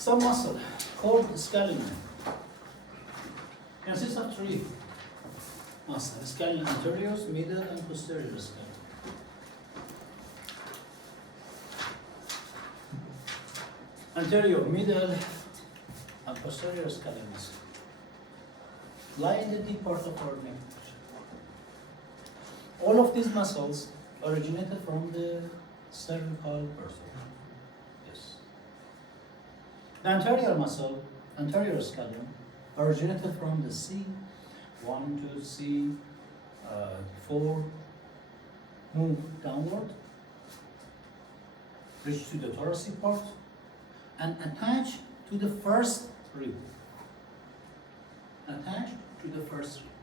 Some muscle called scalene consists of three muscles: scalene anterior, middle, and posterior scalene. Anterior, middle, and posterior scalene lie in the deep part of our neck. All of these muscles originated from the cervical vertebra. Yes. The anterior muscle, anterior scalene, originated from the C1 to C4, move downward, reach to the thoracic part, and attach to the first rib. Attach to the first rib.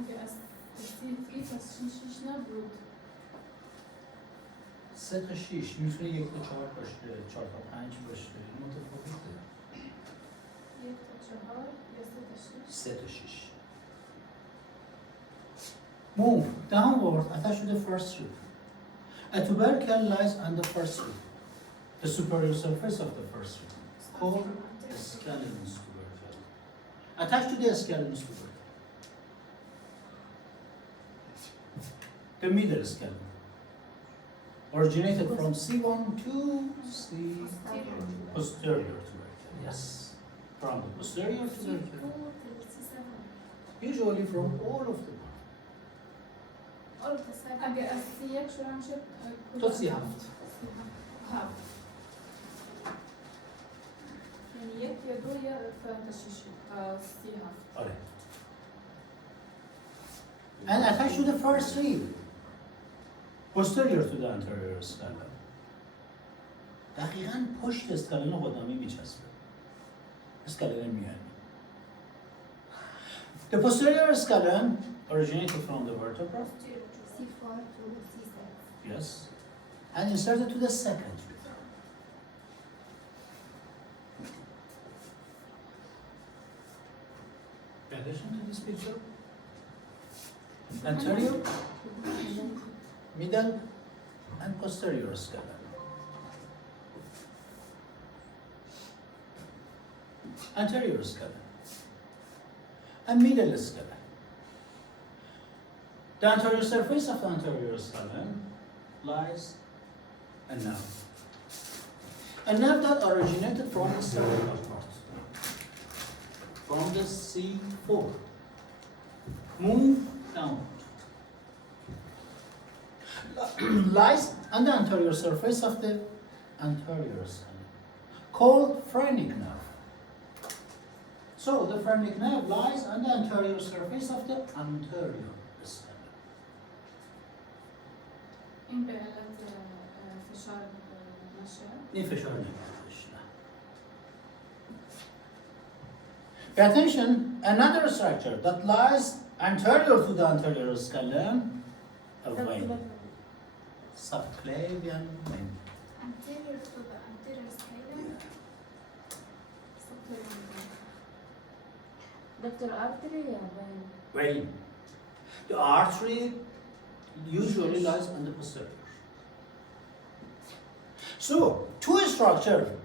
Okay, as C3 تشخیصش نبود. 3 تا 6 میتونه 1 تا 4 باشه، 4 تا 5 باشه، متفاوته. 1 تا 4 یا 3 تا 6. 3 تا 6. Move downward, attach to the first rib. A tubercle lies on the first rib, the superior surface of the first rib, called the scalenus tubercle. Attach to the scalenus tubercle. The middle scalene originated from C1 to C posterior tubercle. Yes, from the posterior tubercle. Usually from all of them. اگه از C1 شروع میشه تا C7. هفت. یعنی 1 یا 2 یا 3 تا 6 تا C7. آره. And attach to the first rib, posterior to the anterior scalene. دقیقاً پشت اسکالن قدامی میچسبه. اسکالن میانی. The posterior scalene originated from the vertebra. C4 to C6. Yes. And inserted to the second rib. Pay attention to this picture. Anterior, middle, and posterior scalene. Anterior scalene and middle scalene. The anterior surface of the anterior scalene lies a nerve. A nerve that originated from the cervical part, from the C4. Move downward. Lies on the anterior surface of the anterior scalene, called phrenic nerve. So the phrenic nerve lies on the anterior surface of the anterior scalene. این به علت فشار نشه. این فشار نمیادش نه. Pay attention, another structure that lies anterior to the anterior scalene, a vein, subclavian vein. Anterior to the anterior scalene. دكتور artery يا vein. Vein. The artery usually lies on the posterior. So, two structure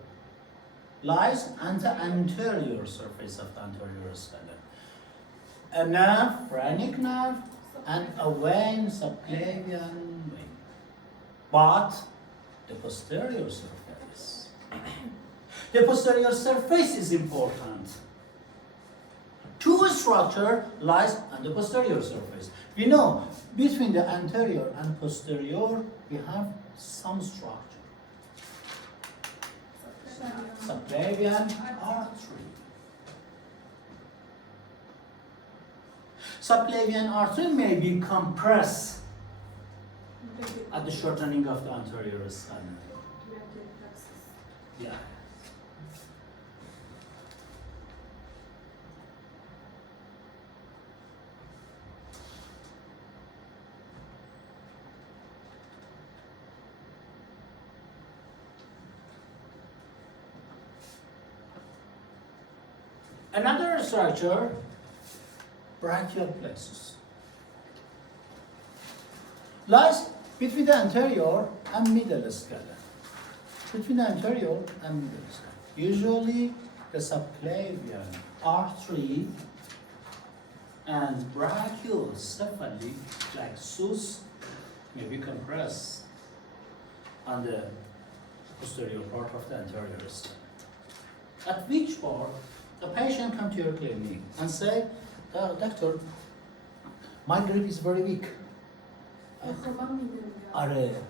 lies on the anterior surface of the anterior scalene. A nerve, phrenic nerve, and a vein, subclavian vein. But the posterior surface. The posterior surface is important. Two structure lies on the posterior surface. We know between the anterior and posterior we have some structure. Subclavian artery. Subclavian artery may be compressed at the shortening of the anterior scalene. Yeah. Another structure, brachial plexus, lies between the anterior and middle scalene. Between the anterior and middle scalene. Usually the subclavian artery and brachiocephaly plexus may be compressed on the posterior part of the anterior scalene. At which part the patient come to your clinic and say, doctor, my grip is very weak. خوابم می‌بینم. Are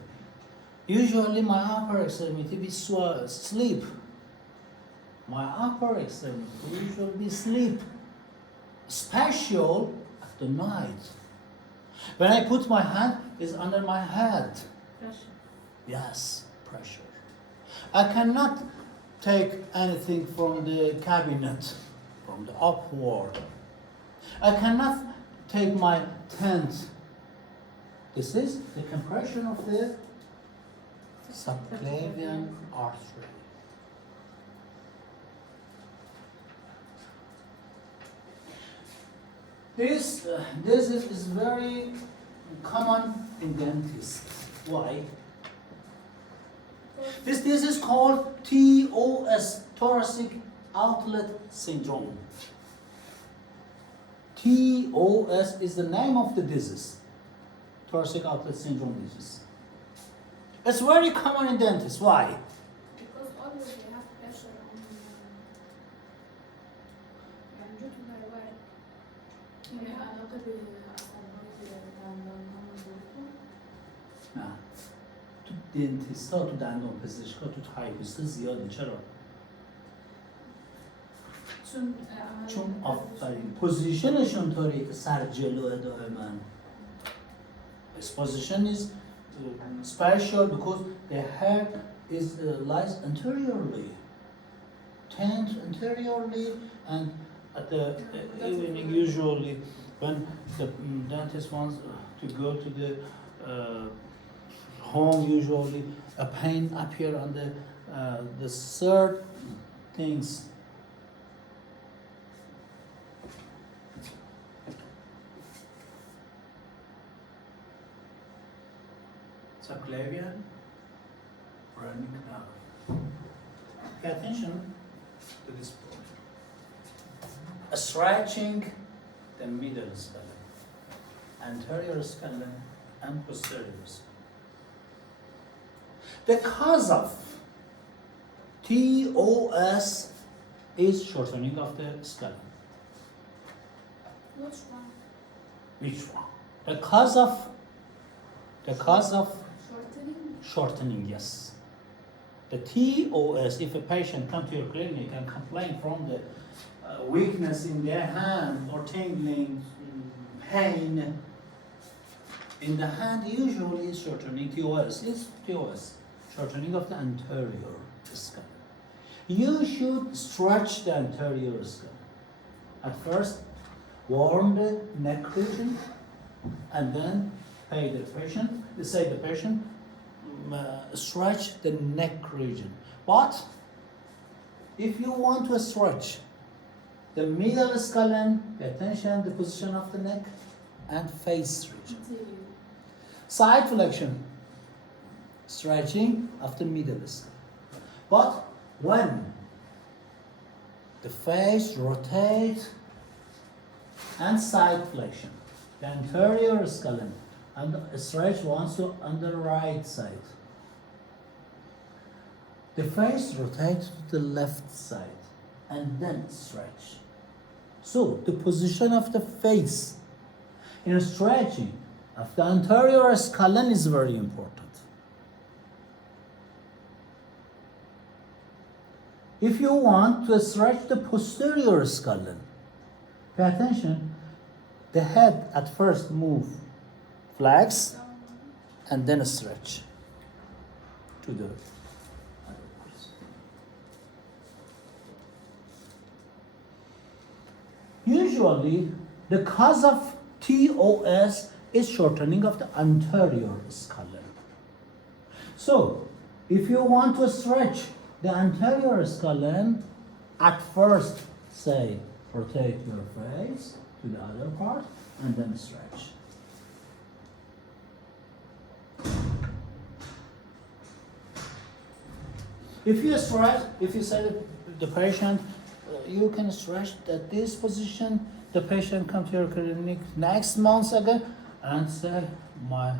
usually my upper extremity be sleep. My upper extremity usually be sleep. Special at the night. When I put my hand, it's under my head. Pressure. Yes, pressure. I cannot take anything from the cabinet, from the upward. I cannot take my tent. This is the compression of the subclavian artery. This is very common in dentists. Why? This is called TOS, thoracic outlet syndrome. TOS is the name of the disease, thoracic outlet syndrome disease. It's very common in dentists. Why? Because always they have pressure on يعني جوتهم هاي يعني علاقة بأعصاب دندان‌ها مضبوطة. نه تو دنتیست ها، تو دندان پزشکا، تو تایپیست زیاده. چرا؟ چون آفرین پوزیشنشون طوریه که سر جلوه دائما. This position is special because the head is lies anteriorly, turned anteriorly, and at the evening usually when the dentist wants to go to the home, usually a pain appear on the third things. Subclavian phrenic nerve. Pay attention to this point. Stretching the middle scalene, anterior scalene, and posterior scalene. The cause of TOS is shortening of the scalene. Which one? Which one? The cause of Shortening? shortening, yes. The TOS, if a patient comes to your clinic and complain from the weakness in their hand or tingling, pain in the hand, usually is shortening. TOS is TOS, shortening of the anterior scalene. You should stretch the anterior scalene. At first, warm the neck region, and then say the patient, stretch the neck region. But if you want to stretch the middle scalene, pay attention the position of the neck and face region. Anterior. Side flexion, stretching of the middle scalene. But when the face rotates and side flexion, the anterior scalene and stretch once to on the right side. The face rotates to the left side and then stretch. So the position of the face in stretching of the anterior scalene is very important. If you want to stretch the posterior scalene, pay attention, the head at first move, flex, and then stretch to the other place. Usually, the cause of TOS is shortening of the anterior scalene. So, if you want to stretch the anterior scalene, at first say, rotate your face to the other part, and then stretch. If you stretch, if you say that the patient, you can stretch at this position, the patient come to your clinic next month again and say, my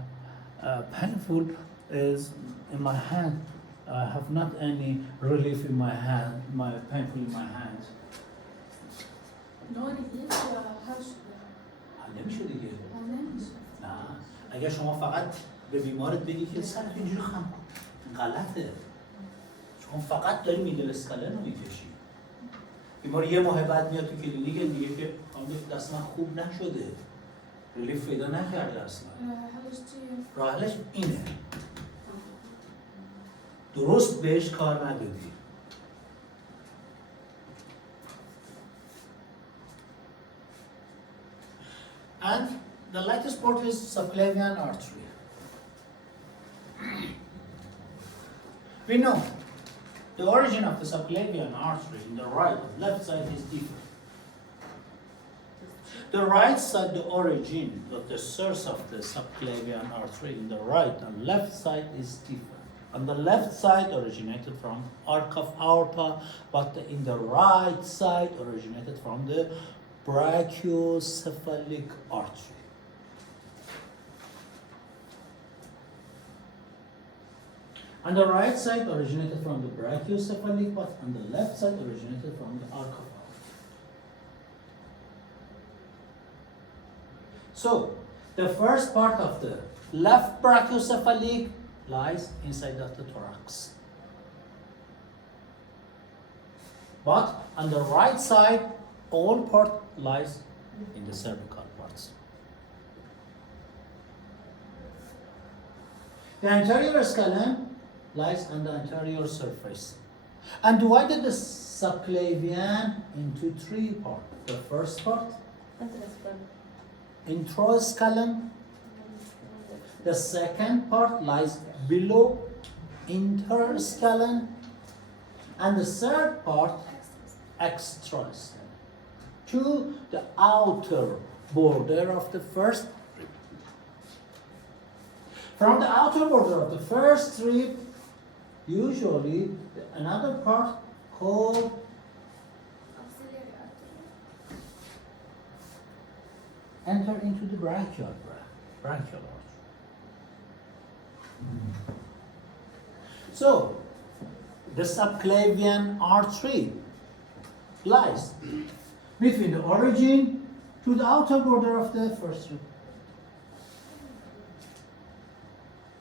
painful is in my hand. I have not any relief in my hand, my painful in my hand. نوع جديد هرش نمیشه دیگه. نمیشه. نه اگر شما فقط به بیمارت بگی که سرت اینجوری خم کن، غلطه. شما فقط داری میدل اسکالن رو میکشی. بیمار یه ماه بعد میاد تو کلینیک میگه که دست من خوب نشده، ریلیف پیدا نکرده اصلا. حالش چیه؟ راه حلش اینه. درست بهش کار ندادی. And the latest part is subclavian artery. We know the origin of the subclavian artery in the right and left side is different. The right side, the origin of the source of the subclavian artery in the right and left side is different. On the left side originated from arc of aorta, but in the right side originated from the brachiocephalic artery. On the right side originated from the brachiocephalic, but on the left side originated from the arc of aorta. So, the first part of the left brachiocephalic lies inside of the thorax. But on the right side, all part lies in the cervical parts. The anterior scalene lies on the anterior surface and divided the subclavian into three parts. The first part, intrascalene. The second part lies below interscalene, and the third part extrascalene, to the outer border of the first rib. From the outer border of the first rib, usually another part called auxiliary artery. enter into the brachial artery. So, the subclavian artery lies between the origin to the outer border of the first rib.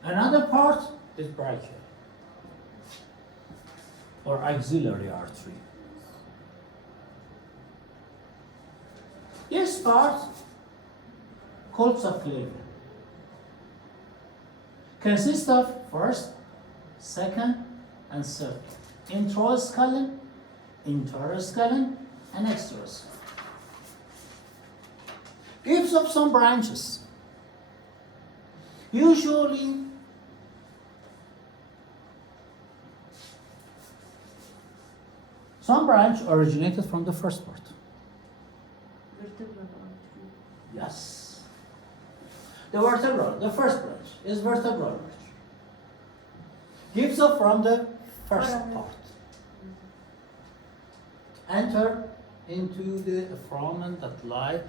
Another part is brachial or axillary artery. This part, called subclavian, consists of first, second, and third. Intrascalene, interscalene, and extrascalene. Gives up some branches. Usually, some branch originated from the first part. Vertebral artery. Yes. The vertebral, the first branch is vertebral branch. Gives up from the first part. Enter into the foramen that lie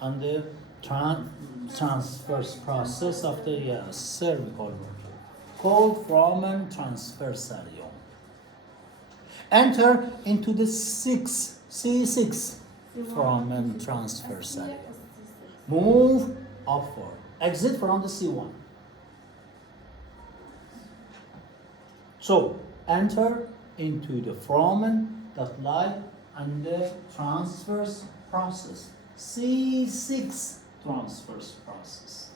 on the transverse process of the cervical vertebra, called foramen transversarium. Enter into the C6 foramen transversarium. Move upward. Exit from the C1. So, enter into the foramen that lie on the transverse process. C6 transverse process.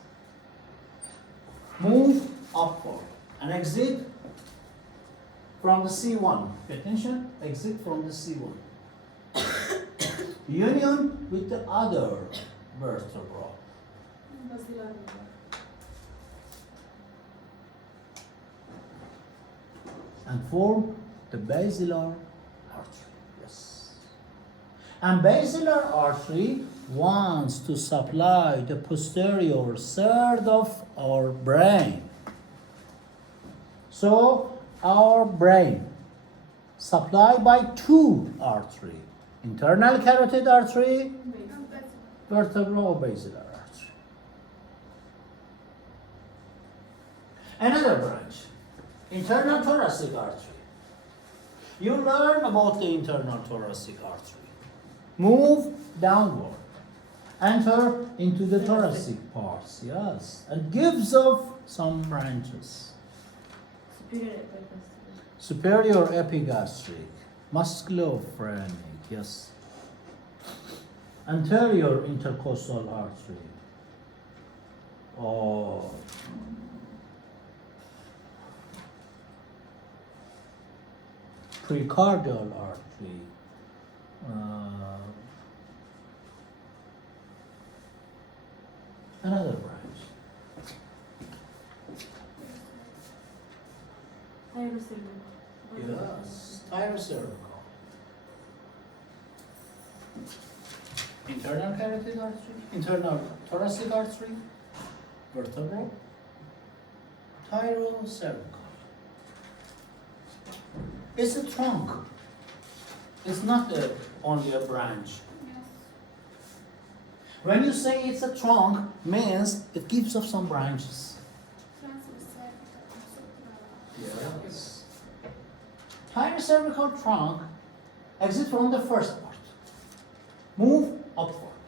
Move upward and exit from the C1. Pay attention, exit from the C1. Union with the other vertebra. بازیلار And form the basilar artery. Yes. And basilar artery wants to supply the posterior third of our brain. So our brain supplied by two artery. Internal carotid artery, vertebral or basilar artery. Another branch, internal thoracic artery. You learn about the internal thoracic artery. Move downward. Enter into the thoracic parts, yes, and gives off some branches. Superior epigastric. Superior epigastric, musculophrenic, yes. Anterior intercostal artery. Oh. Precardial artery. Another branch. Thyrocervical. Yes, thyrocervical. Internal carotid artery, internal thoracic artery, vertebral, thyrocervical. It's a trunk. It's not only a branch. When you say it's a trunk, means it gives off some branches. Yes. Thyrocervical trunk exits from the first part. Move upward.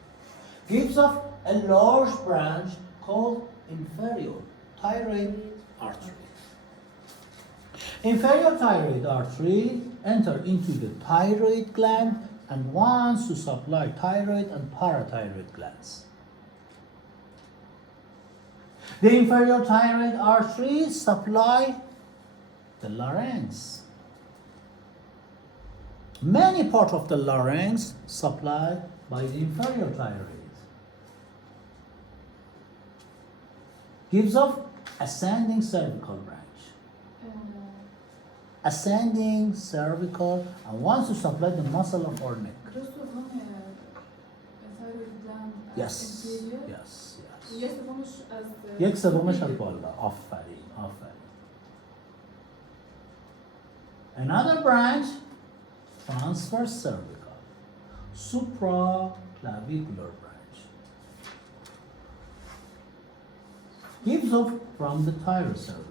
Gives off a large branch called inferior thyroid artery. Inferior thyroid artery enter into the thyroid gland and wants to supply thyroid and parathyroid glands. The inferior thyroid artery supply the larynx. Many parts of the larynx supplied by the inferior thyroid. Gives off ascending cervical branch. Ascending cervical and wants to supply the muscle of our neck. Yes, yes, yes. یک سومش از بالا. آفرین، آفرین. Another branch, transverse cervical, supraclavicular branch. Gives off from the thyrocervical.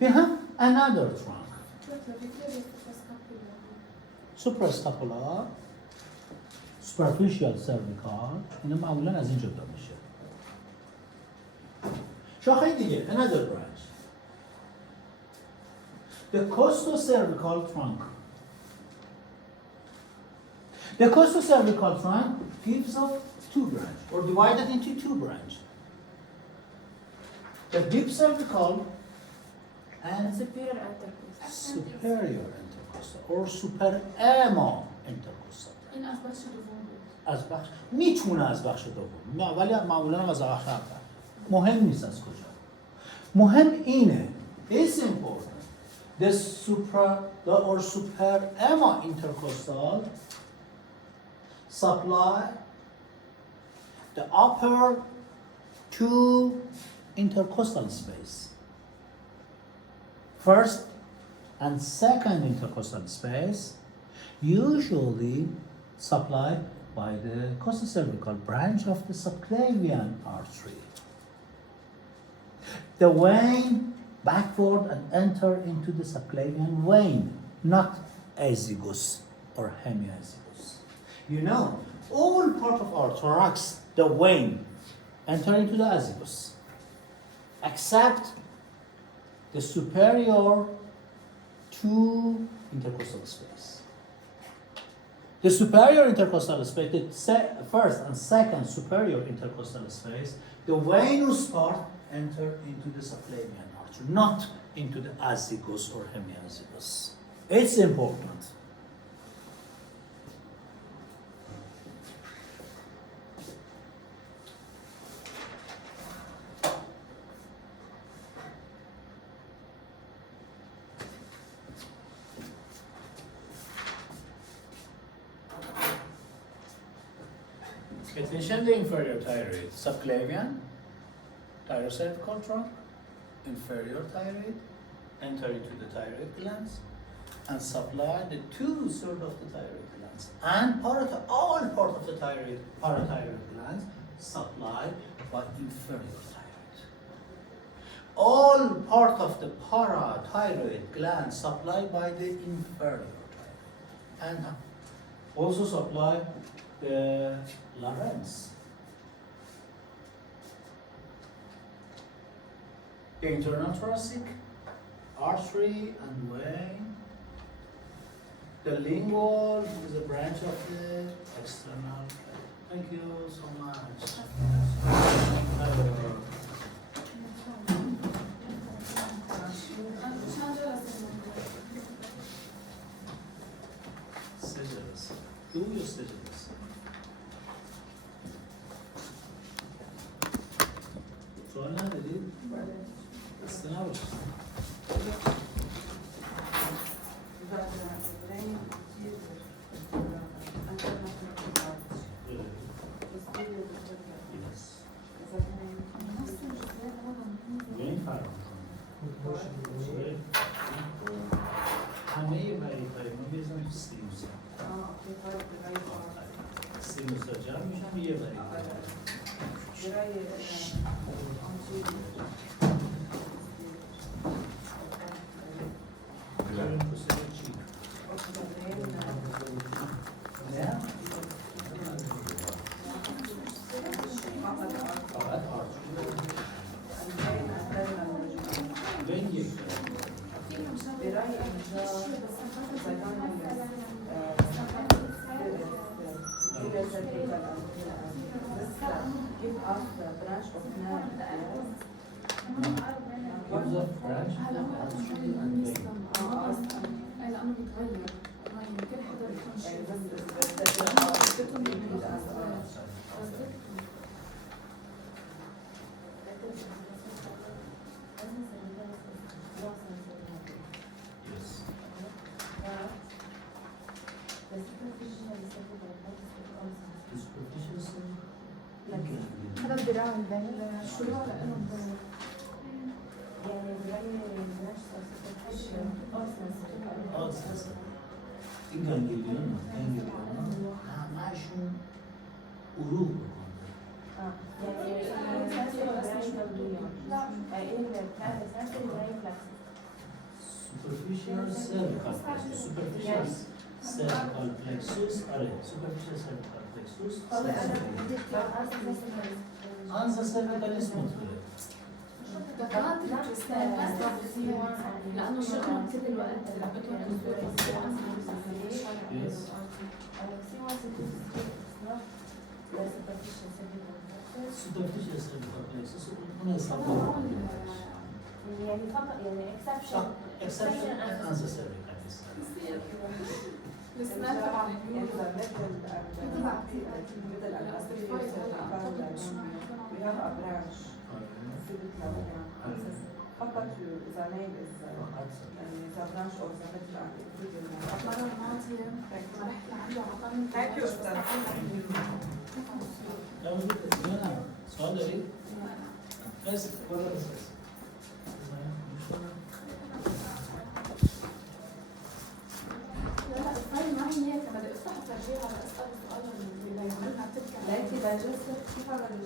We have another trunk. Suprascapular, superficial cervical. اینا معمولا از این جدا میشه. شاخه دیگه, another branch. The costocervical trunk. The costocervical trunk gives off two branches, or divided into two branches. The deep cervical and Superior intercostal. superior intercostal or superior intercostal. این از بخش دوم بود. از بخش میتونه از بخش دوم، ولی معمولا هم از آخر مهم نیست از کجا. مهم اینه. It's important. The superior intercostal supply the upper two intercostal space. First and second intercostal space usually supplied by the costocervical branch of the subclavian artery. The vein backward and enter into the subclavian vein, not azygos or hemiazygos. You know, all part of our thorax, the vein, enter into the azygos, except the superior two intercostal space. The superior intercostal space, the first and second superior intercostal space, the venous part enter into the subclavian artery, not into the azygos or hemiazygos. It's important. Attention, the inferior thyroid, subclavian, thyrocervical trunk, inferior thyroid, enter into the thyroid glands and supply the 2/3 of the thyroid glands. And all part of the parathyroid glands supplied by inferior thyroid. All part of the parathyroid glands supplied by the inferior thyroid. And also supply the larynx. The internal thoracic, artery and vein. The lingual is a branch of the external. Thank you so much. Scissors. Do your scissors. سؤال ندارید؟ خسته نباشید. این فرق می‌کنه. همه وریدهای ما بیزن تو سینوس سینوس ها جمع میشن یه ورید هذا الذراع البني الشروع لأنهم این گانگلیون همه‌شون عروق بکنده superficial cervical plexus superficial cervical plexus آره superficial cervical plexus ansa cervicalis مطلق لأنه شغلهم كل الوقت لعبتهم yes superficial cervical plexus اون حساب يعني فقط يعني exception exception and ansa cervicalis السنان طبعا فقط إذا نايم يعني إذا برانش أو إذا مثل المرة الماضية لما رحت لعنده عطاني Thank you, أستاذ. لا سؤال داري بس ولا بس لا الفايل ما هي هيك بدي افتح وفرجيها على اسال سؤال اللي يعملها تبكي لكن digestive كيف عمل